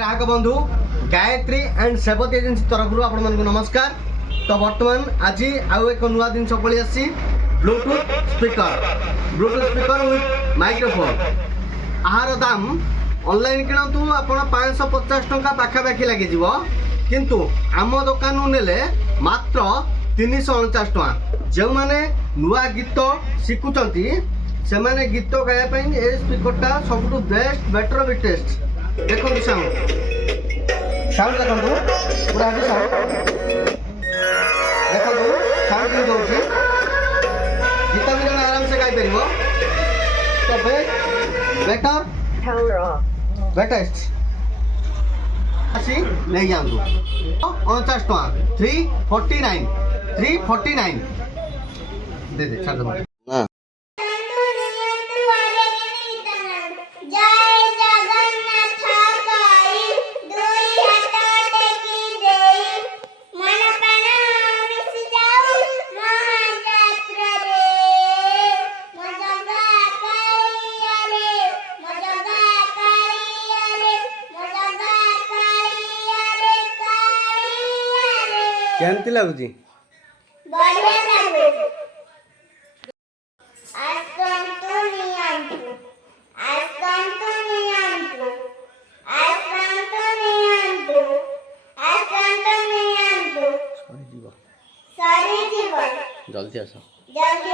ग्राहक बंधु Gayatri and Sevati agency तरफ आपण मन नमस्कार। तो वर्तमान आज आउ एक नुआ दिन पड़ी आसी ब्लूटूथ स्पीकर विथ माइक्रोफोन। आहार दाम ऑनलाइन किणतु आप 550 टंका पाखापाखि लगे किंतु आम दुकान नेले मात्र 349 टंका। जो माने नुआ गीत शिखुंट से माने गीत गायापाई ए स्पीकरटा सब बेस्ट बेटर भी टेस्ट। देखो साउंड देखो पूरा हेवी साउंड देखो साउंड भी दौर गीत भी जन आराम से गाई पार। तो बेटर बेटेस्ट नहीं जातु 49 टका 349 दे दे छाड़ दे। केमती लगुची बढ़िया लागे आसंतु नियंतु सारी जीवन जल्दी आस जल्दी